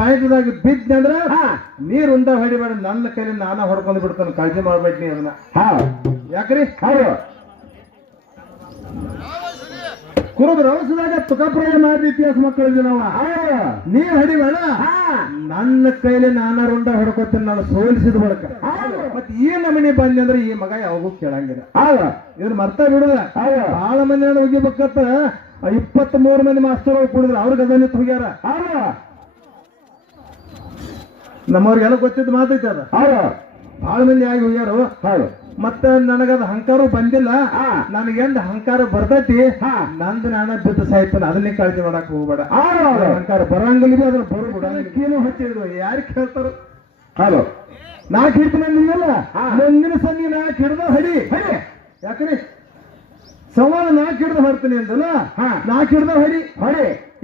ಪಾಯಿಂಟ್ದಾಗ ಬಿದ್ದಂದ್ರ ನೀರ್ ಉಂಡ ಹೊಡಿಬೇಡ, ನನ್ನ ಕೈಲಿ ನಾನ ಹೊಡ್ಕೊಂಡ್ ಬಿಡ್ತಾನೆ, ಕಾಳಜಿ ಮಾಡ್ಬೇಡಿ ನೀ ಅದನ್ನ. ಯಾಕ್ರಿ ಕುರುಬ ರವಸದಾಗ ತುಕಾಪ್ರಾಯ ಮಾಡಿ ಇತಿಹಾಸ ಮಕ್ಕಳಿದ್ವಿ ನಾವು. ನೀವ್ ಹೊಡಿಬೇಡ, ನನ್ನ ಕೈಲಿ ನಾನ ರುಂಡ ಹೊಡ್ಕೊತೀನಿ, ನಾನು ಸೋಲಿಸಿದ ಬಳಿಕ. ಮತ್ ಈ ನಮನಿ ಬಂದಿ ಅಂದ್ರೆ ಈ ಮಗ ಯಾವಾಗೂ ಕೇಳಂಗಿಲ್ಲ. ಇವ್ರು ಮರ್ತಾ ಬಿಡುದ. ಬಹಳ ಮಂದಿ ಹೋಗಿಬೇಕತ್ತ 23 ಮಂದಿ ಮಾಸ್ತರ್ ಕುಡಿದ್ರು, ಅವ್ರಿಗೆ ಅದನ್ನ ಹೋಗ್ಯಾರ. ನಮ್ಮವ್ರಿಗೆಲ್ಲ ಗೊತ್ತಿದ್ದು ಮಾತೈತೆ ಅದ. ಬಹಳ ಮಂದಿ ಆಗಿ ಹೋಗ್ಯಾರು. ಮತ್ತ ನನಗದ ಅಹಂಕಾರ ಬಂದಿಲ್ಲ, ನನಗೆಂದ ಅಹಂಕಾರ ಬರ್ತೈತಿ, ನಂದು ನಾನ ಬಿದ್ದು ಸಾಯ್ತಾನ, ಅದನ್ನೇ ಕಾಳಜಿ ಮಾಡಕ್ ಹೋಗ್ಬೇಡ. ಅಹಂಕಾರ ಬರಂಗಿಲ್ಲ, ಅದ್ರ ಬರೋಬಿಡ ಹಚ್ಚಿದ್ರು. ಯಾರು ಕೇಳ್ತಾರ? ನಾಕ್ ಹಿಡ್ತೀನಿ ಅಂದಿಲ್ಲ, ಮುಂದಿನ ಸಂಜೆ ನಾಕ್ ಹಿಡ್ದ ಹಡಿ. ಯಾಕ್ರಿ ಸವಾಲ ನಾಕ್ ಹಿಡ್ದ ಹೊಡ್ತೀನಿ ಅಂತಲ್ಲ, ನಾಕ್ ಹಿಡ್ದ ಹಡಿ.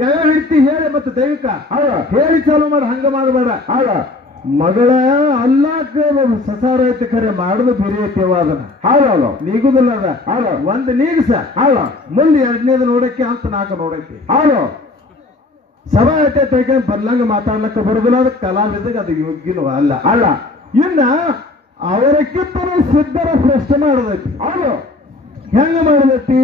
ಯಾವ್ಯಾವ ಹಿಡ್ತಿ ಹೇಳಿ ಮತ್ತೆ ದೈವಿಕ ಹೇಳಿ ಚಾಲು ಮಾಡಿ, ಹಂಗ ಮಾಡಬೇಡ. ಮಗಳ ಅಲ್ಲಾಕ ಸಸಾರ ಐತಿ ಖರೆ ಮಾಡುದು ಬೇರೆ ಐತಿವ ಅದನ್ನ ನೀಗುದಿಲ್ಲ ಅದ. ಒಂದ್ ನೀಗಸ ಮುಂದೆ ಎರಡನೇದು ನೋಡಕ್ಕೆ ಅಂತ ನಾಲ್ಕು ನೋಡೈತಿ. ಸಭಾ ಐತೆ ಬರ್ಲಂಗ ಮಾತಾಡ್ಲಕ್ಕ ಬರುದಿಲ್ಲ, ಅದಕ್ಕೆ ಕಲಾವಿದಾಗ ಅದು ಯೋಗ್ಯನೂ ಅಲ್ಲ. ಇನ್ನ ಅವರಕ್ಕಿಂತ ಸಿದ್ಧರ ಪ್ರಶ್ನೆ ಮಾಡದೈತಿ. ಹೆಂಗ ಮಾಡದೈತಿ?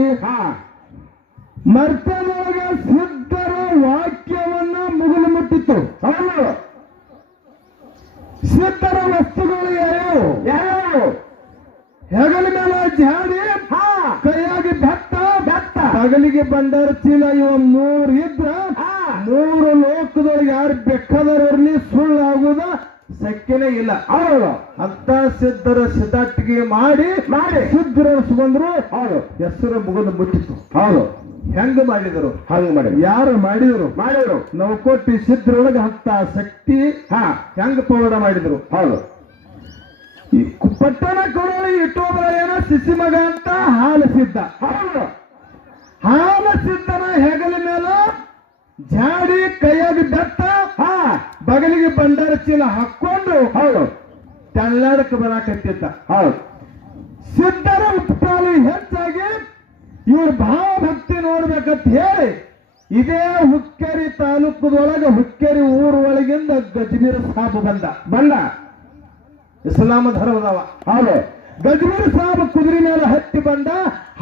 ಮರ್ತನೊಳಗ ಸಿದ್ಧರ ವಾಕ್ಯವನ್ನ ಮುಗಿಲು ಮುಟ್ಟಿತ್ತು. ಸಿದ್ಧರ ವಸ್ತುಗಳು ಯಾವ್ಯಾವು? ಹೆಗಲ ಮೇಲೆ ಜಾಡಿ, ಕೈಯಾಗಿ ಬೆತ್ತ, ಬಗಲಿಗೆ ಬಂಡಾರ ಚೀಲ, ಇವ 3 ಇದ್ರ 3 ಲೋಕದೊಳಗೆ ಯಾರು ಬೇಕಾದವ್ರಲ್ಲಿ ಸುಳ್ಳಾಗುದ ಶಕ್ಯನೇ ಇಲ್ಲ. ಅಂತ ಸಿದ್ಧರ ಸಿದ್ಧಾಟಿಗೆ ಮಾಡಿ ಸಿದ್ಧರ ಬಂದ್ರು, ಹೆಸರು ಮುಗಿದು ಮುಟ್ಟಿತ್ತು. ಹೆಂಗ ಮಾಡಿದರು? ಯಾರು ಮಾಡಿದ್ರು? ನಾವು ಕೊಟ್ಟು ಸಿದ್ಧರೊಳಗೆ ಅಂತ ಶಕ್ತಿ ಹೆಂಗ ಪೌಡ ಮಾಡಿದ್ರು. ಪಟ್ಟಣ ಕೊಡೋಳಿ ಇಟ್ಟೋಬರ ಏನೋ ಶಿಶಿ ಮಗ ಅಂತ ಹಾಲು ಸಿದ್ಧ. ಹಾಲು ಸಿದ್ಧನ ಹೆಗಲ ಮೇಲೆ ಜಾಡಿ, ಕೈಯಾಗಿ ಬೆತ್ತ, ಬಗಲಿಗೆ ಬಂಡಾರ ಚೀಲ ಹಾಕೊಂಡು ತೆಳ್ಳಾಡಕ್ಕೆ ಬರಾಕತ್ತಿದ್ದ. ಸಿದ್ಧರ ಉತ್ಪಾದನೆ ಹೆಚ್ಚಾಗಿ ಇವ್ರು ಭಾವಭಕ್ತಿ ನೋಡ್ಬೇಕಂತ ಹೇಳಿ ಇದೇ ಹುಕ್ಕೇರಿ ತಾಲೂಕದೊಳಗ ಹುಕ್ಕೇರಿ ಊರ ಒಳಗಿಂದ ಗಜ್ಮೀರ್ ಸಾಬ್ ಬಂದ. ಇಸ್ಲಾಮ ಧರ್ಮದವ. ಗಜ್ಮೀರ್ ಸಾಬ್ ಕುದುರೆ ಮೇಲೆ ಹತ್ತಿ ಬಂದ.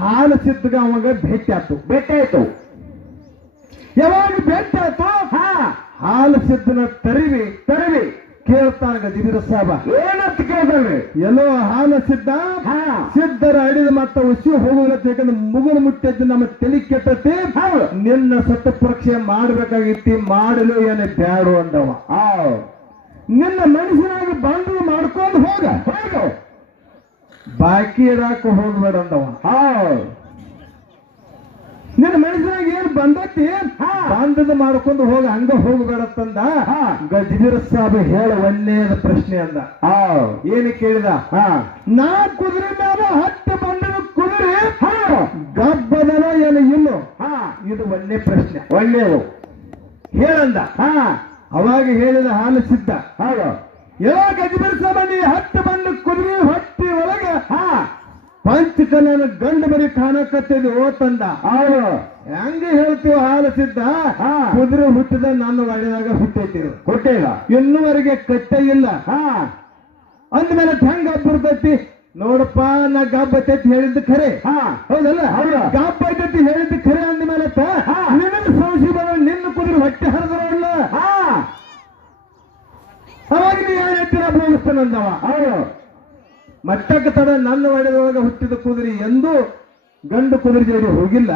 ಹಾಲು ಸಿದ್ಧಗ ಅವಾಗ ಭೇಟಿ ಆಯ್ತು. ಯಾವಾಗ ಭೇಟಿ ಆಯ್ತು, ಹಾಲು ಸಿದ್ಧನ ತರಿವಿ ಕೇಳ್ತಾನ ಗಜ್ಮೀರ್ ಸಾಬ. ಏನಂತ ಕೇಳ್ತಾನೆ? ಎಲ್ಲೋ ಹಾಲು ಸಿದ್ಧರ ಹಿಡಿದು ಮತ್ತ ಉಸಿ ಹೋಗುತ್ತಂದ್ರೆ ಮುಗುಲು ಮುಟ್ಟಿದ್ದು ನಮ್ಮ ತಲೆ ಕೆಟ್ಟತಿ, ನಿನ್ನ ಸತ್ತ ಪರೀಕ್ಷೆ ಮಾಡ್ಬೇಕಾಗಿತ್ತಿ, ಮಾಡಲು ಏನು ಬ್ಯಾಡು ಅಂದವ. ನಿನ್ನ ಮನುಷ್ಯನಾಗಿ ಬಂದು ಮಾಡ್ಕೊಂಡು ಹೋಗ, ಬಾಕಿ ಇಡಾಕ ಹೋಗ್ಬೇಡ ಅಂದವ. ನಿನ್ನ ಮನುಷ್ಯನಾಗಿ ಏನ್ ಬಂದತಿ ಬಂದದ ಮಾಡ್ಕೊಂಡು ಹೋಗ, ಹಂಗ ಹೋಗ್ಬೇಡತ್ತಂದ. ಗಜ್ಮೀರ್ ಸಾಬ್ ಹೇಳ ಒಂದೇದ ಪ್ರಶ್ನೆ ಅಂದ. ಏನು ಕೇಳಿದ? ನಾ ಕುದುರೆ ಮೇಲೆ ಹತ್ತು ಬಂದ ಕುದುರೆ ಗಬ್ಬದನೋ ಏನು ಇಲ್ಲೋ? ಇದು ಒಂದೇ ಪ್ರಶ್ನೆ, ಒಳ್ಳೆಯದು ಹೇಳಂದ. ಅವಾಗ ಹೇಳಿದ ಹಾಲು ಸಿದ್ಧ. ಯಾವ ಗಜ್ಮೀರ್ ಸಾಬ ನೀ ಹತ್ತು ಬಂದ ಕುದುರೆ ಹೊಟ್ಟಿ ಒಳಗೆ ಪಂಚಕಲನ ಗಂಡು ಮರಿ ಕಾಣಕತ್ತಿದ್ ಓತಂದ. ಹೆಂಗ ಹೇಳ್ತೀವ? ಹಾಲು ಸಿದ್ಧ ಕುದುರೆ ಹುಟ್ಟಿದ ನನ್ನ ಒಡೆದಾಗ ಹುಟ್ಟಿದ, ಇನ್ನುವರೆಗೆ ಕಟ್ಟೆ ಇಲ್ಲ. ಅಂದ್ಮೇಲೆ ಹೆಂಗ ಬರ್ತೈತಿ ನೋಡಪ್ಪ, ನಾ ಗಬ್ಬ ಐತೈತಿ ಹೇಳಿದ್ದು ಖರೆ. ಹೌದಲ್ಲ? ಗಬ್ಬ ಐತೈತಿ ಹೇಳಿದ್ದು ಖರೆ ಅಂದ್ಮೇಲೆ ನಿನ್ನ ಸಂಶಯ ಬರೋ, ನಿನ್ನ ಕುದುರೆ ಹೊಟ್ಟೆ ಹರಿದ್ರಲ್ಲ, ಅವಾಗ ನೀ ಏನ್ ಹೇಳ್ತೀರ ಬೋಗಿಸ್ತಾನಂದವ. ಮಟ್ಟಕ್ಕೆ ತಡ ನನ್ನ ಒಡೆದೊಳಗೆ ಹುಟ್ಟಿದ ಕುದುರೆ ಎಂದು ಗಂಡು ಕುದುರೆ ಜೋಡಿ ಹೋಗಿಲ್ಲ.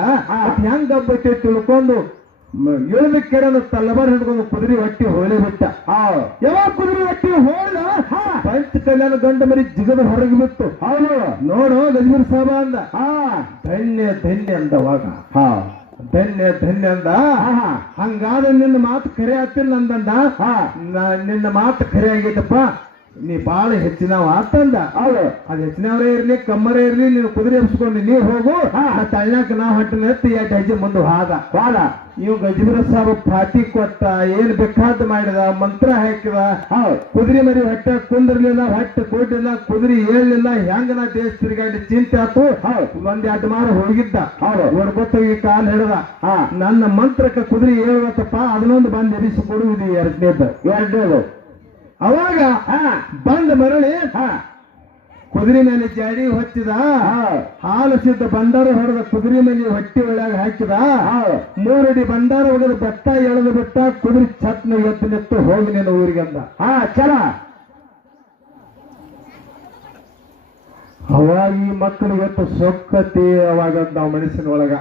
ಹೆಂಗ ಹಬ್ಬತ್ತೆ ತಿಳ್ಕೊಂಡು ಇಳಿದ ಕೆರೆನ ತಲ್ಲಬಾರ್ ಹಿಡ್ಕೊಂಡು ಕುದುರೆ ಹೊಟ್ಟಿ ಹೋಳಿ ಬಿಟ್ಟ. ಯಾವಾಗ ಕುದುರೆ ಹೊಟ್ಟಿ ಹೋಳ ಪಂಚ ಕಲ್ಯಾಣ ಗಂಡು ಮರಿ ಜಿಗದ ಹೊರಗೆ ಬಿತ್ತು. ನೋಡು ಗಜ್ಮೀರ್ ಸಾಬ ಅಂದ. ಧನ್ಯ ಅಂದವಾಗ ಧನ್ಯ ಅಂದ. ಹಂಗಾದ ನಿನ್ನ ಮಾತು ಖರೆ ಆಗ್ತಿಲ್ಲ ಅಂದಂದ. ನಿನ್ನ ಮಾತು ಖರೆ ಆಗೈತಪ್ಪ, ನೀ ಬಾಳ ಹೆಚ್ಚಿನವ ಅಂತಂದ. ಅದ್ ಹೆಚ್ಚಿನವರೇ ಇರ್ಲಿ ಕಮ್ಮರೇ ಇರ್ಲಿ ನೀನು ಕುದುರೆ ಎಬ್ಸ್ಕೊಂಡು ನೀ ಹೋಗು, ತಳ್ಳಾಕ ನಾ ಹೊಟ್ಟಿನ ಎಟ್ಟು ಹೆಜ್ಜೆ ಮುಂದೆ ಹಾದ. ಇವ್ ಗಜಬೀರ ಸಾಬ್ ಪಾತಿ ಕೊಟ್ಟ, ಏನ್ ಬೇಕಾದ ಮಾಡಿದ, ಮಂತ್ರ ಹಾಕಿದ. ಕುದುರೆ ಮರಿ ಹೊಟ್ಟೆ ಕುಂದ್ರಲಿಲ್ಲ, ಹೊಟ್ಟೆ ಕೊಡ್ಲಿಲ್ಲ, ಕುದುರೆ ಹೇಳಲಿಲ್ಲ. ಹೆಂಗ ನಾ ದೇಶ ತಿರುಗಾಡಿ ಚಿಂತೆ ಆತು. ಒಂದ್ 2 ಮಾರ ಹೋಗಿದ್ದ, ಹೊಡ್ಕೊತ್ತೋಗಿ ಕಾಲ್ ಹಿಡ್ದ. ನನ್ನ ಮಂತ್ರಕ್ಕೆ ಕುದುರೆ ಹೇಳ್ಬೇಕಪ್ಪ, ಅದನ್ನೊಂದು ಬಂದ್ ಎರಿಸಿ ಕೊಡುವುದು ಎರಡನೇದು. ಅವಾಗ ಬಂದ ಮರಳಿ ಕುದುರೆ ಮೇಲೆ ಜಾಡಿ ಹೊಚ್ಚಿದ, ಹಾಲು ಸಿದ್ದ ಬಂಡಾರ ಹೊಡೆದ ಕುದುರೆ ಮೇಲೆ ಹೊಟ್ಟಿ ಒಳಗೆ ಹಾಕಿದ. 3 ಅಡಿ ಬಂಡಾರ ಒಡೆದು ಬೆಟ್ಟ ಎಳೆದು ಬಿಟ್ಟ. ಕುದುರೆ ಛತ್ನ ಎದ್ದು ನಿತ್ತು ಹೋಗಿ ನೀನು ಊರಿಗೆ ಅಂದ. ಚಲ ಅವಾಗ ಈ ಮಕ್ಕಳಿಗೆ ಎಷ್ಟು ಸೊಕ್ಕತಿ ಅವಾಗ ನಾವು ಮನುಷ್ಯನ ಒಳಗ.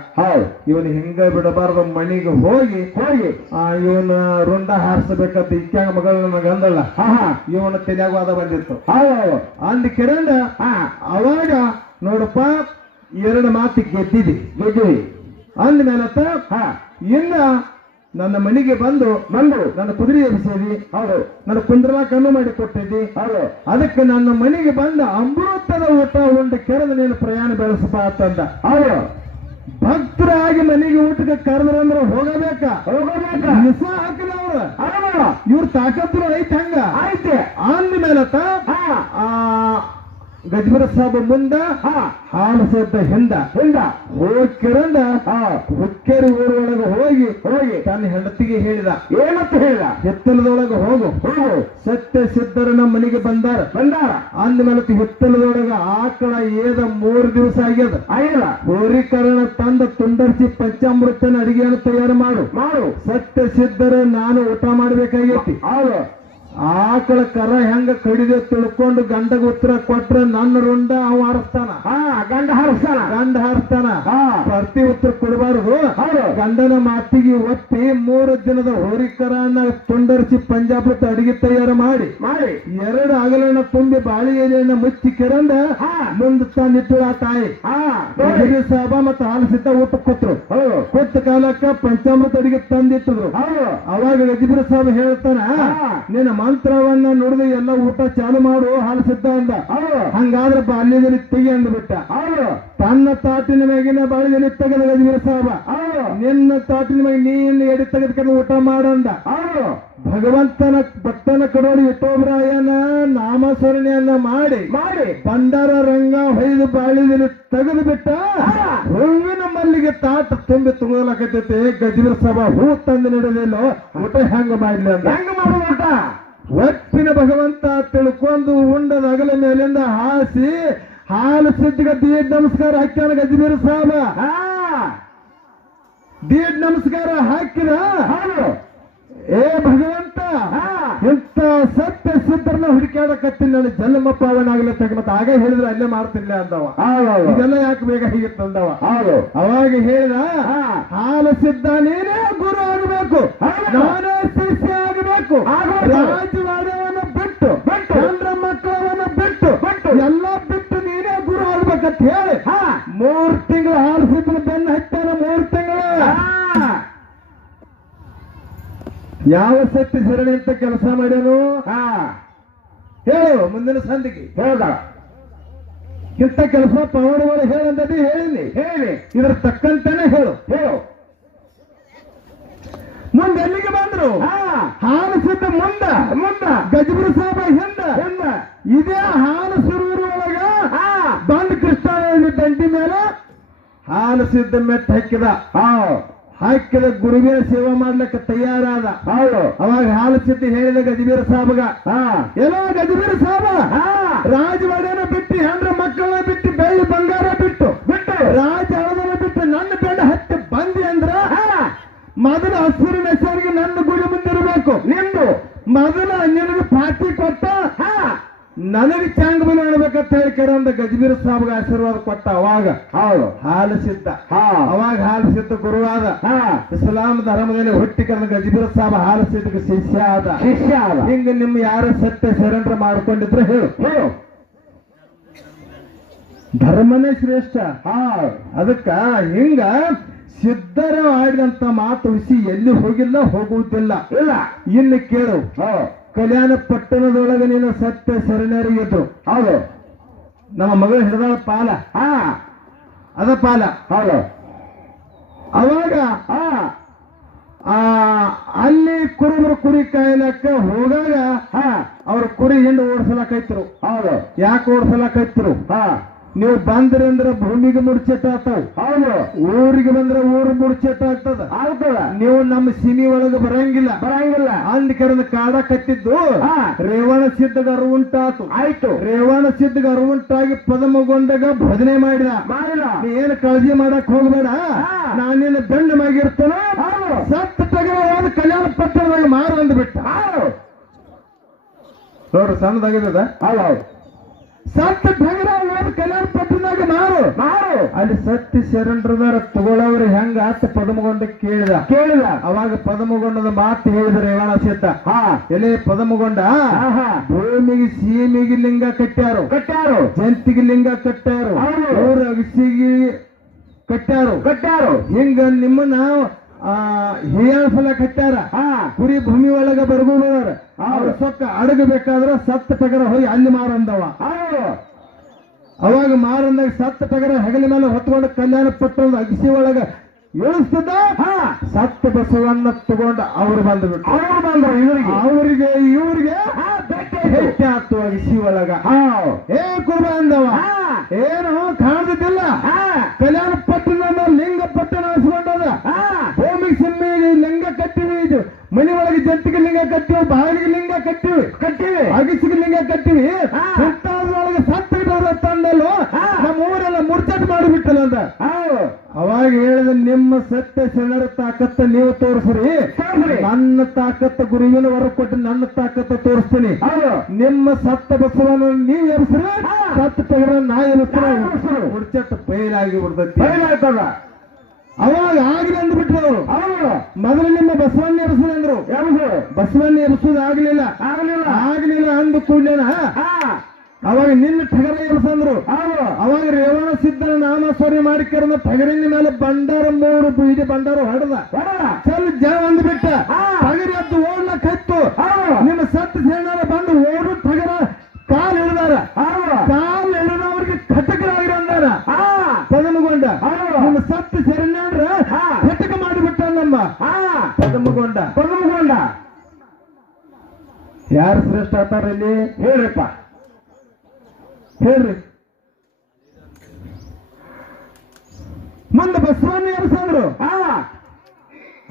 ಇವನು ಹಿಂಗ ಬಿಡಬಾರ್ದು, ಮಣಿಗೆ ಹೋಗಿ ಇವನ ರುಂಡ ಹಾರಿಸಬೇಕಂತ ಇಕ್ಕಾಗ ಮಗಳ ಗಂದಲ್ಲ, ಇವನ ತಲೆಯಾಗವಾದ ಬಂದಿತ್ತು. ಅಂದ್ ಕಿರಂಡ ಅವಾಗ ನೋಡಪ್ಪ 2 ಮಾತು ಗೆದ್ದಿವಿ ಅಂದ್ಮೇಲತ್ತ ಇನ್ನ ನನ್ನ ಮನೆಗೆ ಬಂದು ನನ್ನ ಕುದುರೆ ಎಬ್ಬಿಸಿದಿ, ನನ್ನ ಕುಂದ್ರಲಾಕ ಅನ್ನು ಮಾಡಿ ಕೊಟ್ಟಿದ್ದಿ. ಅದಕ್ಕೆ ನನ್ನ ಮನೆಗೆ ಬಂದ ಅಮೃತದ ಊಟ ಉಂಡು ಕೆರೆದು ನೀನು ಪ್ರಯಾಣ ಬೆಳೆಸಪ್ಪ ಅಂತಂದ. ಭಕ್ತರಾಗಿ ಮನೆಗೆ ಊಟಕ್ಕೆ ಕರೆದ್ರಂದ್ರ ಹೋಗಬೇಕ. ವಿಷ ಹಾಕಿಲ್ಲ ಅವ್ರ, ಇವ್ರ ತಾಕತ್ತು ಐತೆ ಹಂಗ ಐತೆ ಅಂದ್ಮೇಲತ್ತ ಗಜಬೀರ ಸಾಬ್ ಮುಂದ ಹಾಲು ಸದ್ದ ಹಿಂದ ಹೋಗಿರಂದ ಹುಕ್ಕೇರಿ ಊರೊಳಗೆ ಹೋಗಿ ತನ್ನ ಹೆಂಡತಿಗೆ ಹೇಳಿದ. ಏನಂತ ಹೇಳಿದ? ಹಿತ್ತಲದೊಳಗೆ ಹೋಗು, ಸತ್ಯ ಸಿದ್ಧರ ನಮ್ಮ ಮನೆಗೆ ಬಂದಾರ. ಅಂದ್ಮೇಲೆ ಹಿತ್ತಲದೊಳಗ ಆಕಳ ಏದ 3 ದಿವಸ ಆಗ್ಯದ. ಹೋರಿಕರಣ ತಂದ ತುಂಡರಿಸಿ ಪಂಚಾಮೃತನ ಅಡಿಗೆಯನ್ನು ತಯಾರು ಮಾಡು. ಸತ್ಯ ಸಿದ್ಧರ ನಾನು ಊಟ ಮಾಡ್ಬೇಕಾಗೈತಿ. ಆಕಳ ಕರ ಹೆಂಗ ಕಡಿದೆ ತಿಳ್ಕೊಂಡು ಗಂಡಗ ಉತ್ತರ ಕೊಟ್ರ ನನ್ನ ರುಂಡ ಅವ ಹಾರಿಸ್ತಾನ, ಗಂಡ ಹಾರಿಸ್ತಾನ. ಪ್ರತಿ ಉತ್ತರ ಕೊಡಬಾರದು. ಗಂಡನ ಮಾತಿಗೆ ಒತ್ತಿ 3 ದಿನದ ಹೋರಿಕರನ್ನ ತುಂಡರಿಸಿ ಪಂಜಾಬ್ ಅಡಿಗೆ ತಯಾರು ಮಾಡಿ 2 ಅಗಲನ್ನ ತುಂಬಿ ಬಾಳಿ ಎಲೆಯನ್ನ ಮುಚ್ಚಿ ಕೆರಂದ ಮುಂದೆ ತಂದಿಟ್ಟು ಆ ತಾಯಿ ಗಜಬೀರ ಸಾಬ ಮತ್ತೆ ಹಾಲು ಸಿದ್ಧ ಊಟ ಕೊತ್ತ ಕಾಲಕ್ಕ ಪಂಚಾಮೃತ ಅಡಿಗೆ ತಂದಿಟ್ಟಿದ್ರು. ಅವಾಗ ಗಜಬೀರ ಸಾಬ ಹೇಳ್ತಾನ, ನಿನ್ನ ಮಂತ್ರವನ್ನ ನುಡಿದು ಎಲ್ಲ ಊಟ ಚಾಲು ಮಾಡು, ಹಾಲು ಸಿದ್ಧ ಅಂದ. ಹಂಗಾದ್ರೆ ಬಾಲ್ಯದಲ್ಲಿ ತೆಗಿ ಅಂದ್ಬಿಟ್ಟ. ತನ್ನ ತಾಟಿನ ಮ್ಯಾಗಿನ ಬಾಲ್ಯದಲ್ಲಿ ತೆಗೆದ ಗಜಬೀರ ಸಾಬ, ನಿನ್ನ ತಾಟಿನ ಮ್ಯಾಗ ನೀನು ಎಡಿ ತೆಗೆದ್ಕೊಂಡು ಊಟ ಮಾಡಂದ. ಭಗವಂತನ ಭಕ್ತನ ಕಡೋಡಿ ಇಟ್ಟೋಬ್ರಾಯನ ನಾಮಸ್ಮರಣೆಯನ್ನ ಮಾಡಿ ಭಂಡಾರ ರಂಗ ಹೊಯ್ದು ಬಾಳಿದಲ್ಲಿ ತೆಗೆದು ಬಿಟ್ಟ. ಹೂವಿನ ಮಲ್ಲಿಗೆ ತಾಟ ತುಂಬಿ ತುಳಲಕತ್ತೈತಿ. ಗಜಬೀರ ಸಾಬ ಹೂ ತಂದು ನೀಡಲಿಲ್ಲೋ, ಊಟ ಹೆಂಗ ಮಾಡ್ಲಿ ಅಂತ. ಹೆಂಗ ಮಾಡುವ ಊಟ? ಒಪ್ಪಿನ ಭಗವಂತ ತಿಳ್ಕೊಂಡು ಉಂಡದ ಅಗಲ ಮೇಲಿಂದ ಹಾಸಿ ಹಾಲು ಸಿದ್ಧಿಗೆ ದೀಡ್ ನಮಸ್ಕಾರ ಹಾಕ್ಯಾನ ಗಜಬೀರ ಸಾಬ. ದೀಡ್ ನಮಸ್ಕಾರ ಹಾಕಿದ. ಏ ಭಗವಂತ, ಇಂಥ ಸತ್ಯ ಸಿದ್ಧರನ್ನ ಹುಡುಕಾಡಕತ್ತೀನಿ, ನನ್ನ ಜನ್ಮ ಪಾವನಾಗ್ಲತ್ತ. ಮತ್ತೆ ಆಗ ಹೇಳಿದ್ರೆ ಅಲ್ಲೇ ಮಾಡ್ತಿಲ್ಲ ಅಂದವ. ಇದೆಲ್ಲ ಯಾಕೆ ಬೇಗ ಹೀಗಿತ್ತಂದವ. ಅವಾಗ ಹೇಳಿದ, ಹಾಲು ಸಿದ್ಧ ನೀನೇ ಗುರು ಆಗಬೇಕು, ನಾನೇ ಶಿಷ್ಯ ಆಗಬೇಕು. ರಾಜವಾಡವನ್ನು ಬಿಟ್ಟು ಚಂದ್ರ ಮಕ್ಕಳವನ್ನು ಬಿಟ್ಟು ಎಲ್ಲ ಬಿಟ್ಟು ನೀನೇ ಗುರು ಆಗ್ಬೇಕಂತ ಹೇಳಿ 3 ತಿಂಗಳು ಹಾಲು ಸಿದ್ಧ ಬೆನ್ನು ಹಚ್ಚಾನ. 3 ತಿಂಗಳು ಯಾವ ಸತ್ಯ ಸರಣಿ ಅಂತ ಕೆಲಸ ಮಾಡ್ಯಾನು ಹೇಳು. ಮುಂದಿನ ಸಂದಿಗೆ ಹೇಳ್ದ ಇಂಥ ಕೆಲಸ ಪವನಗಳು ಹೇಳಂದದಿ ಹೇಳಿ ಇದ್ರ ತಕ್ಕಂತಾನೆ ಹೇಳು. ಮುಂದೆ ಎಲ್ಲಿಗೆ ಬಂದ್ರು? ಹಾಲು ಸಿದ್ಧ ಮುಂದ ಗಜಬೀರ ಸಾಬ ಹಿಂದ. ಇದೇ ಹಾಲು ಸುರೂರು ಒಳಗ ಬಂದ್ ಕೃಷ್ಣ ದಂಡಿ ಮೇಲೆ ಹಾಲು ಸಿದ್ಧ ಮೆಟ್ಟ ಹಾಕಿದ ಗುರುವಿನ ಸೇವೆ ಮಾಡ್ಲಿಕ್ಕೆ ತಯಾರಾದ. ಅವಾಗ ಹಾಲು ಸಿದ್ಧಿ ಹೇಳಿದ ಗಜಬೀರ ಸಾಬಗ, ಏನೋ ಗಜಬೀರ ಸಾಬ, ರಾಜವಾಡನ ಬಿಟ್ಟು ಹೆಂಡ್ರ ಮಕ್ಕಳನ್ನ ಬಿಟ್ಟು ಬೆಳ್ಳಿ ಬಂಗಾರ ಬಿಟ್ಟು ರಾಜ ಹಳದನ ಬಿಟ್ಟು ನನ್ನ ಬೆಂಡ ಹತ್ತಿ ಬಂದಿ ಅಂದ್ರ ಮೊದಲ ಹಸುರಿನ ಹೆಸರಿಗೆ ನನ್ನ ಗುಡಿ ಮುಂದಿರಬೇಕು. ನಿಂದು ಮೊದಲ ನಿನಗೆ ಪಾಟಿ ಕೊಟ್ಟ ನನಗೆ ಚಾಂಗ್ ಬಲಿ ಮಾಡ್ಬೇಕಂತ ಹೇಳ್ಕರಂದ ಗಜಬೀರ ಸಾಬ್ಗ ಆಶೀರ್ವಾದ ಕೊಟ್ಟ. ಅವಾಗ ಹಾಲು ಸಿದ್ಧ. ಅವಾಗ ಹಾಲು ಸಿದ್ಧ ಗುರುವಾದ. ಇಸ್ಲಾಂ ಧರ್ಮದಲ್ಲಿ ಹುಟ್ಟಿ ಕರೆದ ಗಜಬೀರ ಸಾಬ ಹಾಲು ಸಿದ್ಧಕ್ಕೆ ಶಿಷ್ಯ ಆದ. ಹಿಂಗ ನಿಮ್ ಯಾರ ಸತ್ಯ ಸರೆಂಡರ್ ಮಾಡ್ಕೊಂಡಿದ್ರೆ ಹೇಳು. ಧರ್ಮನೇ ಶ್ರೇಷ್ಠ. ಅದಕ್ಕ ಹಿಂಗ ಸಿದ್ಧರ ಆಡಿದಂತ ಮಾತು ವಿಸಿ ಎಲ್ಲಿ ಹೋಗಿಲ್ಲ, ಹೋಗುವುದಿಲ್ಲ. ಇನ್ನು ಕೇಳು, ಕಲ್ಯಾಣ ಪಟ್ಟಣದೊಳಗೆ ನೀನು ಸತ್ಯ ಶರಣರಿಗಿದ್ರು. ಹೌದು. ನಮ್ಮ ಮಗಳು ಹಿಡಿದಾಳ ಪಾಲ. ಅದ ಪಾಲ. ಹೌದು. ಅವಾಗ ಅಲ್ಲಿ ಕುರುಬರು ಕುರಿ ಕಾಯ್ಲಕ್ಕ ಹೋಗಾಗ ಅವ್ರ ಕುರಿ ಹಿಂಡು ಓಡಿಸಲಾಕೈತ್ರು. ಹೌದು. ಯಾಕೆ ಓಡಿಸಲಾಕೈತ್ರು? ನೀವು ಬಂದ್ರಿ ಅಂದ್ರೆ ಭೂಮಿಗೆ ಮುಡ್ಚೆಟ್ ಆಗ್ತಾವ. ಹೌದು. ಊರಿಗೆ ಬಂದ್ರೆ ಊರು ಮುಡ್ಚೆಟ್ ಆಗ್ತದ. ನೀವು ನಮ್ಮ ಸಿಮಿ ಒಳಗೆ ಬರಂಗಿಲ್ಲ. ಅಂದ್ ಕರೆದ ಕಾಡ ಕಟ್ಟಿದ್ದು ರೇವಣ ಸಿದ್ಧಗ ಅರುವುಂಟಾತು. ಆಯ್ತು. ರೇವಣ ಸಿದ್ಧಗ ಅರುವುಂಟಾಗಿ ಪದಮಗೊಂಡಾಗ ಭಜನೆ ಮಾಡಿದ. ನೀ ಏನು ಕಾಳಜಿ ಮಾಡಕ್ ಹೋಗ್ಬೇಡ, ನಾನಿನ್ನ ಬೆಣ್ಣೆ ಮಾಗಿರ್ತೇನೆ. ಸತ್ತ ತಗವಾದ ಕಲ್ಯಾಣ ಪಟ್ಟಣದಾಗ ಮಾರು ಅಂದ್ಬಿಟ್ಟ. ನೋಡ್ರಿ ಸಣ್ಣದಾಗಿದ. ಹೌದು. ಸತ್ತ ಢಗರ ಕಲ್ಯಾಣ ಪಟ್ಟಣದಾಗ ಮಾರು. ಅಲ್ಲಿ ಸತ್ಯ ಶರಣರದಾರ ತಗೊಳ್ಳವ್ರು ಹೆಂಗ ಆತ ಪದಮಗೊಂಡ ಕೇಳಿದ. ಅವಾಗ ಪದಮಗೊಂಡದ ಮಾತು ಹೇಳಿದ ರೇವಣ ಸಿದ್ಧ. ಎಲೆ ಪದಮಗೊಂಡ, ಭೂಮಿಗೆ ಸೀಮಿಗೆ ಲಿಂಗ ಕಟ್ಟ್ಯಾರು, ಜಂತಿಗೆ ಲಿಂಗ ಕಟ್ಟ್ಯಾರು, ಊರ ಅಗಸಿಗೆ ಕಟ್ಟ್ಯಾರು. ಹಿಂಗ ನಿಮ್ಮನ್ನ ಹಿಯಾಸಲ ಕಟ್ಟ್ಯಾರ. ಕುರಿ ಭೂಮಿ ಒಳಗ ಬರ್ಬೋದಾರ. ಅವ್ರ ಸೊಕ್ಕ ಅಡಗಬೇಕಾದ್ರ ಸತ್ತ ಟಗರ ಹೋಗಿ ಅಲ್ಲಿ ಮಾರಂದವ. ಅವಾಗ ಮಾರಂದಾಗ ಸತ್ತ ಟಗರ ಹೆಗಲ ಮೇಲೆ ಹೊತ್ಕೊಂಡು ಕಲ್ಯಾಣ ಪಟ್ಟಣದ ಅಗಸಿ ಒಳಗ ಇಳಿಸ್ತದ. ಸತ್ತ ಬಸವನ್ನ ತಗೊಂಡ ಅವ್ರು ಬಂದ್ಬಿಟ್ಟು ಅವ್ರಿಗೆ ಇವ್ರಿಗೆ ಭೇಟಿ ಆಗ್ತು ಅಗಸಿ ಒಳಗ. ಕುರುಬ ಅಂದವ, ಏನು ಕಾಣ್ತಿದ್ದಿಲ್ಲ, ಕಲ್ಯಾಣ ಪಟ್ಟಣ ಲಿಂಗ ಪಟ್ಟಣ ಹಸ್ಕೊಂಡದ. ಭೂಮಿಗೆ ಸಿಮ್ಮಿಗೆ ಲಿಂಗ ಕಟ್ಟಿವಿ, ಇದು ಮನಿ ಒಳಗೆ ಜಂತಿಗೆ ಲಿಂಗ ಕಟ್ಟಿವಿ, ಬಾಗಿಲಿಗೆ ಲಿಂಗ ಕಟ್ಟಿವಿ, ಅಗಸಿಗೆ ಲಿಂಗ ಕಟ್ಟಿವಿ. ಸುತ್ತಾದ್ರೊಳಗೆ ಸತ್ತ ತಂದಲ್ಲೋ ನಮ್ಮ ಊರೆಲ್ಲ ಮುರ್ಚಟ್ ಮಾಡಿಬಿಟ್ಟಲ್ಲ ಅಂತ. ಅವಾಗ ಹೇಳಿದ, ನಿಮ್ಮ ಸತ್ಯ ಶರಣರ ತಾಕತ್ತ ನೀವು ತೋರಿಸ್ರಿ, ನನ್ನ ತಾಕತ್ತ ಗುರುವಿನ ಹೊರ ಕೊಟ್ಟು ನನ್ನ ತಾಕತ್ತ ತೋರಿಸ್ತೀನಿ. ನಿಮ್ಮ ಸತ್ತ ಬಸವನ ನೀವ್ ಎಬ್ಸ್ರಿ, ಸತ್ತ ತಗರ ನಾ ಎಬ್ಸ್ರಿ. ಮುರ್ಚಟ್ ಬಯಲಾಗಿ ಬಿಡ್ತೈತಿ. ಅವಾಗ ಆಗ್ಲಿ ಅಂದ್ಬಿಟ್ರು ಅವರು. ಮೊದಲು ನಿಮ್ಮ ಬಸವಣ್ಣ ಎಬ್ಸ್ರಿ ಅಂದ್ರು. ಬಸವಣ್ಣ ಎಬ್ಸೋದು ಆಗ್ಲಿಲ್ಲ ಅಂದು ಕೂಡಲೇನ ಅವಾಗ ನಿನ್ನ ಟಗರ ಎಬ್ಸಂದ್ರು. ಅವಾಗ ರೇವಣ ಸಿದ್ಧನ ನಾಮಸ್ಮರಣೆ ಮಾಡಿ ಕರೆದ ಟಗರಿನ ಮೇಲೆ ಬಂಡಾರ 3 ಬೀಡಿ ಬಂಡಾರ ಹೊಡೆದ. ಚಲ್ ಜನ ಅಂದ್ಬಿಟ್ಟ. ಟಗರಿ ಅದ್ದು ಓಡ್ಲಕ್ಕಿತ್ತು. ನಿಮ್ಮ ಸತ್ತ ಶರಣರ ಬಂದು ಓಡು ಟಗರ ಕಾಲ್ ಹಿಡಿದಾರ. ಕಾಲ್ ಹಿಡಿದವ್ರಿಗೆ ಕಟಕರಾಗಿರ ಅಂದಾರ. ಪದಮಗೊಂಡ ನಿಮ್ಮ ಸತ್ತ ಶರಣರ ಕಟಕ ಮಾಡಿಬಿಟ್ಟ ನಮ್ಮ ಪದಮಗೊಂಡ. ಯಾರು ಶ್ರೇಷ್ಠ ಆಗ್ತಾರ ಇಲ್ಲಿ ಹೇಳ್ರಿಪ್ಪ, ಹೇಳ್ರಿ. ಮುಂದೆ ಬಸವಣ್ಣ ಎಬ್ಸಂದ್ರು.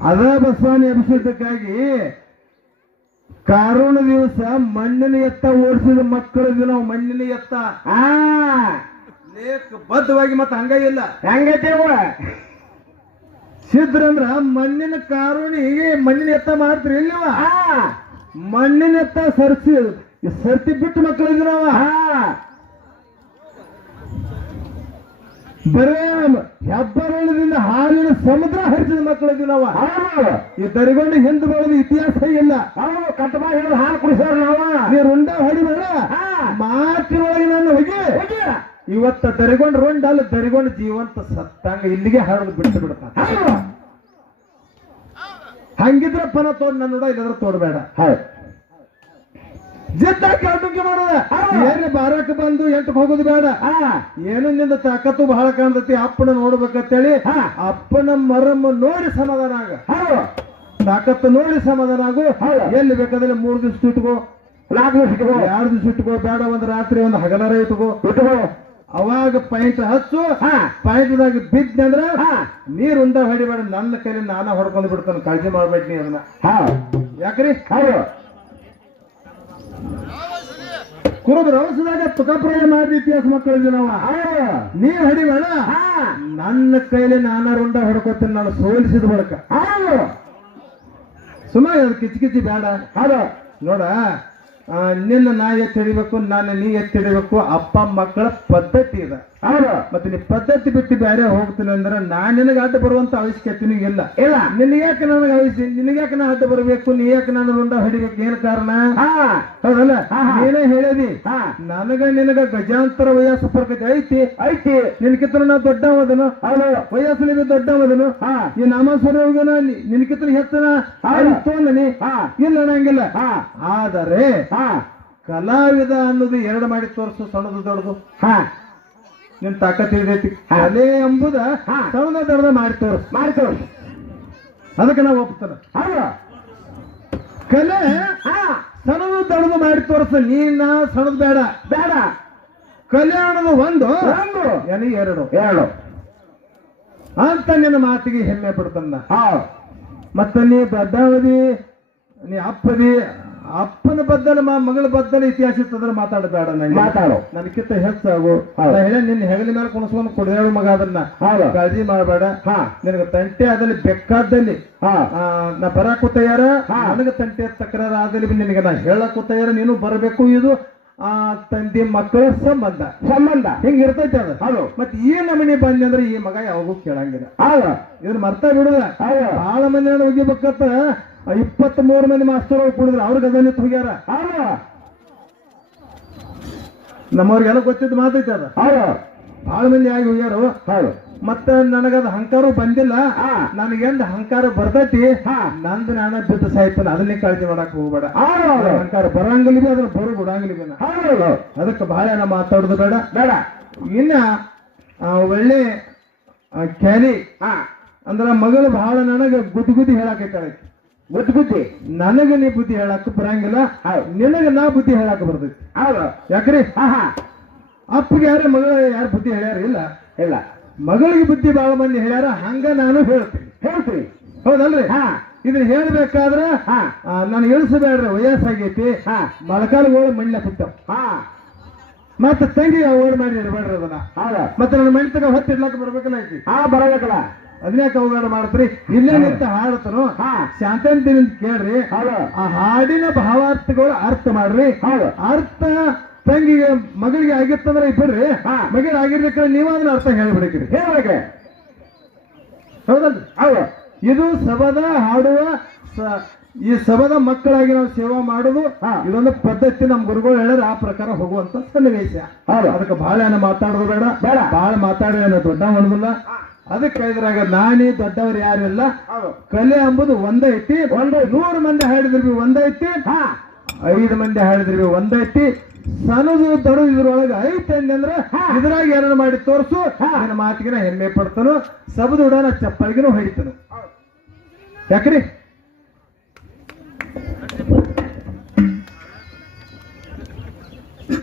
ಅದ ಬಸವಣ್ಣ ಎಬ್ಸೋದಕ್ಕಾಗಿ ಕಾರಣ ದಿವಸ ಮಣ್ಣಿನ ಎತ್ತ ಓಡಿಸಿದ ಮಕ್ಕಳಿದ್ವಿ ನಾವು. ಮಣ್ಣಿನ ಎತ್ತ ಲೇಖ ಬದ್ಧವಾಗಿ ಮತ್ತೆ ಹಂಗಾಗಿಲ್ಲ. ಹೆಂಗೈತೇವ ಸಿದ್ರಂದ್ರ ಮಣ್ಣಿನ ಕಾರುಣಿಗೆ ಮಣ್ಣಿನ ಎತ್ತ ಮಾಡ್ತೀರಿ ಇಲ್ಲವ. ಮಣ್ಣಿನ ಎತ್ತ ಸರ್ತಿ ಬಿಟ್ಟು ಮಕ್ಕಳಿದ್ವಿ ನಾವ. ಬರೇ ಹೆಬ್ಬರಳದಿಂದ ಹಾಲಿನ ಸಮುದ್ರ ಹರಿಸಿದ ಮಕ್ಕಳಿದ್ವಿ ನಾವ. ಈ ದರಿಗೊಂಡು ಹಿಂದೆ ಬರೋದು ಇತಿಹಾಸ ಇಲ್ಲ. ಕಟ್ಟಬಾ ಹಿಡಿದು ಹಾಲು ಕುಡಿಸೋರು ನಾವ. ನೀರು ರುಂಡ ಹೊಡಿಬೇಡ, ಮಾತಿನೊಳಗೆ ನಾನು ಹೋಗಿ ಇವತ್ತ ದರಿಗೊಂಡು ರುಂಡ ಅಲ್ಲ, ದರಿಗೊಂಡು ಜೀವಂತ ಸತ್ತಂಗ ಇಲ್ಲಿಗೆ ಹಾಡೋದು ಬಿಟ್ಟು ಬಿಡ್ತಾನ. ಹಂಗಿದ್ರೆ ಪನ ತೋಡ್ ನನ್ನ ಇಲ್ಲದ್ರ ತೋಡ್ಬೇಡ. ಜಿದ್ದ ಕಾಟುಂಕಿ ಮಾಡೋದ. ಏನೇ ಬಾರಕ್ಕೆ ಬಂದು ಎಂಟಕ್ಕೆ ಹೋಗೋದು ಬೇಡ. ಏನು ನಿಂದ ತಾಕತ್ತು ಬಹಳ ಕಾಣ್ತತಿ. ಅಪ್ಪನ ನೋಡ್ಬೇಕಂತೇಳಿ ಅಪ್ಪನ ಮರಮ್ಮ ನೋಡಿ ಸಮಾಧಾನ ಆಗ. ತಾಕತ್ತು ನೋಡಿ ಸಮಾಧಾನ ಆಗು. ಎಲ್ಲಿ ಬೇಕಾದ್ರೆ 3 ದಿವಸ ಇಟ್ಕೋ, 4 ದಿವಸ ಇಟ್ಕೋ, 2 ದಿವಸ ಇಟ್ಕೋ, ಬೇಡ ಒಂದ್ ರಾತ್ರಿ ಒಂದು ಹಗಲರ ಇಟ್ಕೋ. ಅವಾಗ ಪಾಯಿಂಟ್ ಹಚ್ಚು. ಪಾಯಿಂಟ್ದಾಗ ಬಿದ್ದಂದ್ರ ನೀರ್ ಉಂಡ ಹೊಡಿಬೇಡ. ನನ್ನ ಕೈಲಿ ನಾನ ಹೊಡ್ಕೊಂಡ್ ಬಿಡ್ತಾನೆ. ಕಾಳಜಿ ಮಾಡ್ಬೇಡ ನೀ ಅದನ್ನ. ಯಾಕ್ರಿ ಕುರುಬರು ಔಷಧಾಗ ತುಕಪ್ರಾಯ ಮಾಡಿದ ಇತಿಹಾಸ ಮಕ್ಕಳಿದ್ವಿ ನಾವು. ನೀರ್ ಹಡಿಬೇಡ, ನನ್ನ ಕೈಲಿ ನಾನ ರುಂಡ ಹೊಡ್ಕೊತೀನಿ. ನಾನು ಸೋಲಿಸಿದ ಬಳಿಕ ಸುಮಾರು ಕಿಚಿ ಬೇಡ. ನೋಡ ನಿನ್ನ ನಾ ಎತ್ತಿ ಹಿಡಿಬೇಕು, ನಾನು ನೀ ಎತ್ತಿ ಹಿಡಿಬೇಕು, ಅಪ್ಪ ಮಕ್ಕಳ ಪದ್ಧತಿ ಇದೆ. ಮತ್ತೆ ನೀ ಪದ್ಧತಿ ಬಿಟ್ಟು ಬೇರೆ ಹೋಗ್ತೀನಿ ಅಂದ್ರೆ ನಾನ್ ನಿನಗೆ ಅಡ್ಡ ಬರುವಂತ ಅವಶ್ಯಕತೆನೂ ಇಲ್ಲ. ನಿನಗ್ಯಾಕೆ ನನಗೆ ನಿನಗ್ಯಾಕೆ ನಾ ಅಡ್ಡ ಬರಬೇಕು, ನೀ ಯಾಕೆ ನಾನು ರುಂಡ ಹಿಡಿಬೇಕು, ಏನ್ ಕಾರಣ? ಹೌದಲ್ಲ, ನೀನೇ ಹೇಳಿದಿ ನಿನಗ ಗಜಾಂತರ ವಯಸ್ಸು ಸಂಪರ್ಕ ಐತಿ ನಿನ್ಕಿತ್ರ ನಾ ದೊಡ್ಡವದನು, ವಯಸ್ಸಲ್ಲಿ ದೊಡ್ಡವದನು, ಈ ನಾಮಸ್ವರ ನಿನ್ಕಿತ್ರ ಹೆಚ್ಚನ ಅನಿಸ್ತೋಂದನಿ ಇಲ್ಲ ಅನ್ನಂಗಿಲ್ಲ. ಆದರೆ ಕಲಾವಿದ ಅನ್ನೋದು ಎರಡು ಮಾಡಿ ತೋರಿಸು, ಸಣ್ಣದು ದೊಡ್ಡದು ನಿನ್ ತಾಕತ್ ಇರ್ತೈತಿ. ಕಲೆ ಎಂಬುದ ಸಣ್ಣದ ದೊಡ್ಡದ ಮಾಡಿ ತೋರಿಸು, ಅದಕ್ಕೆ ನಾವು ಒಪ್ತಾನ. ಕಲೆ ಸಣ್ಣದು ದೊಡ್ಡದು ಮಾಡಿ ತೋರಿಸ, ನೀನ ಸಣ್ಣದು ಬೇಡ ಬೇಡ. ಕಲೆ ಅನ್ನೋದು ಒಂದು ಎರಡು ಅಂತ ನಿನ್ನ ಮಾತಿಗೆ ಹೆಮ್ಮೆ ಪಡ್ತಂದ. ಮತ್ತ ನೀ ದೊಡ್ಡವದಿ, ನೀ ಅಪ್ಪನ ಬದ್ದಲ ಮಗಳ ಬದ್ದಲ ಇತಿಹಾಸ ಇತ್ತಂದ್ರೆ ಮಾತಾಡಬೇಡ. ನಂಗೆ ಮಾತಾಡೋ, ನನಗಿಂತ ಹೆಚ್ಚಾಗು ಹೇಳ. ನಿನ್ನ ಹೆಗಲಿ ಮೇಲೆ ಕುಣಿಸ್ಕೊಂಡು ಕೊಡಿಯಾಳು ಮಗ, ಅದನ್ನ ಕಾಳಜಿ ಮಾಡಬೇಡ. ನಿನಗೆ ತಂಟೆ ಆದಲ್ಲಿ ಬೇಕಾದಲ್ಲಿ ನಾ ಬರಾಕು ತಯಾರ, ನನಗೆ ತಂಟೆ ತಕರಾರ ಆದಲ್ಲಿ ನಿನಗೆ ನಾ ಹೇಳಕ್ಕೂ ತಯಾರ, ನೀನು ಬರಬೇಕು. ಇದು ತಂದೆ ಮಕ್ಕಳ ಸಂಬಂಧ ಹಿಂಗಿರ್ತೈತೆ ಅದು. ಮತ್ತೆ ಈ ನಮನಿ ಬಂದಿ ಅಂದ್ರೆ ಈ ಮಗ ಯಾವಾಗೂ ಕೇಳಂಗಿಲ್ಲ. ಇದನ್ನ ಮರ್ತ ಬಿಡುದ. ಬಹಳ ಮಂದಿ ಹೋಗಿಬೇಕತ್ತ 23 ಮಂದಿ ಮಾಸ್ತರ್ ಕುಡಿದ್ರು, ಅವ್ರಿಗೆ ಅದನ್ನ ಹೋಗ್ಯಾರ. ನಮ್ಮವ್ರಿಗೆಲ್ಲ ಗೊತ್ತಿದ್ದು ಮಾತೈತೆ ಅದ. ಬಹಳ ಮಂದಿ ಆಗಿ ಹೋಗ್ಯಾರು. ಮತ್ತ ನನಗದ ಅಹಂಕಾರ ಬಂದಿಲ್ಲ. ನನಗೆಂದ ಅಹಂಕಾರ ಬರ್ತೈತಿ, ನಂದು ನಾನ ಬಿದ್ದು ಸಾಯ್ತಾನ. ಅದನ್ನೇ ಕಾಳಜಿ ಮಾಡಕ್ ಹೋಗ್ಬೇಡ. ಅಹಂಕಾರ ಬರಂಗಿಲ್ಲ, ಅದ್ರ ಬರೋ ಬಿಡಂಗಿಲ್ಲ. ಅದಕ್ಕೆ ಬಹಳ ನಾ ಮಾತಾಡುದು ಬೇಡ. ಇನ್ನ ಒಳ್ಳೆ ಕ್ಯಾಲಿ ಅಂದ್ರ ಮಗಳು ಬಹಳ ನನಗ ಗುದ್ದಿ ಹೇಳಾಕೈತಾಳ. ಗುದ್ದಿ ನನಗ ನೀ ಬುದ್ಧಿ ಹೇಳಕ್ ಬರಂಗಿಲ್ಲ, ನಿನಗ ನಾ ಬುದ್ಧಿ ಹೇಳಕ್ ಬರ್ತೈತಿ. ಯಾಕ್ರಿ ಅಪ್ಪಗೆ ಯಾರ ಮಗಳ ಯಾರು ಬುದ್ಧಿ ಹೇಳ್ಯಾರ? ಇಲ್ಲ. ಮಗಳಿಗೆ ಬುದ್ಧಿ ಬಹಳ ಮಂದಿ ಹೇಳ್ಯಾರ, ಹಂಗ ನಾನು ಹೇಳ್ತೀನಿ. ಹೌದಲ್ರಿ? ಇದನ್ನ ಹೇಳ್ಬೇಕಾದ್ರ ನಾನು ಇಳಿಸಬೇಡ್ರಿ, ವಯಸ್ಸಾಗೈತಿ, ಮೊಳಕಾಲುಗಳು ಮಣ್ಣ ಮತ್ತೆ ತಂಗಿ ಓಡ್ ಮಾಡಿ ಇಡಬೇಡ್ರಿ ಅದನ್ನ. ಮತ್ತೆ ನನ್ನ ಮಣ್ಣು ತಗ ಹೊತ್ತು ಇಡ್ಲಾಕ ಬರ್ಬೇಕಲ್ಲ ಐತಿ. ಬರಬೇಕಲ್ಲ, ಅದನ್ಯಾಕ ಅವಗಾಡ ಮಾಡ್ತ್ರಿ? ಇಲ್ಲೇ ನಿಂತ ಹಾಡತನು ಶಾಂತಂತಿನಿಂದ ಕೇಳ್ರಿ. ಆ ಹಾಡಿನ ಭಾವಾರ್ಥಗಳು ಅರ್ಥ ಮಾಡ್ರಿ. ಅರ್ಥ ತಂಗಿಗೆ ಮಗಳಿಗೆ ಆಗಿತ್ತಂದ್ರೆ ಬಿಡ್ರಿ, ಮಗಳಿಗೆ ಆಗಿರ್ಬೇಕ್ರೆ ನೀವು ಅದನ್ನ ಅರ್ಥ ಹೇಳ್ಬಿಡ್ರಿ. ಹೌದಲ್ರಿ? ಇದು ಸಬದ ಹಾಡುವ, ಈ ಸಬದ ಮಕ್ಕಳಾಗಿ ನಾವು ಸೇವಾ ಮಾಡುದು ಇದೊಂದು ಪದ್ಧತಿ. ನಮ್ ಗುರುಗಳು ಹೇಳ್ಯಾರ, ಆ ಪ್ರಕಾರ ಹೋಗುವಂತ ಸನ್ನಿವೇಶ. ಅದಕ್ಕೆ ಬಹಳ ಮಾತಾಡೋದು ಬೇಡ. ಬಹಳ ಮಾತಾಡಿ ದೊಡ್ಡ ಮಾಡೋದಿಲ್ಲ. ಅದಕ್ಕೆ ಇದ್ರಾಗ ನಾನೇ ದೊಡ್ಡವ್ರು ಯಾರಿಲ್ಲ. ಕಲೆ ಎಂಬುದು ಒಂದೈತಿ. 100 ಮಂದಿ ಹಾಡಿದ್ರಿ ಒಂದೈತಿ, 5 ಮಂದಿ ಹಾಡಿದ್ರಿ ಒಂದೈತಿ. ಸಣ್ಣದು ದೊಡ್ಡದು ಇದ್ರೊಳಗೆ ಐತೆ ಅಂದ್ರೆ ಇದ್ರಾಗ ಎರಡು ಮಾಡಿ ತೋರ್ಸು. ನಿನ್ನ ಮಾತಿಗೆ ಹೆಮ್ಮೆ ಪಡ್ತಾನು, ಸಬದು ಉಡಾನ ಚಪ್ಪಳಿಗೆನೂ ಹೊಡಿತಾನು. ಯಾಕ್ರಿ?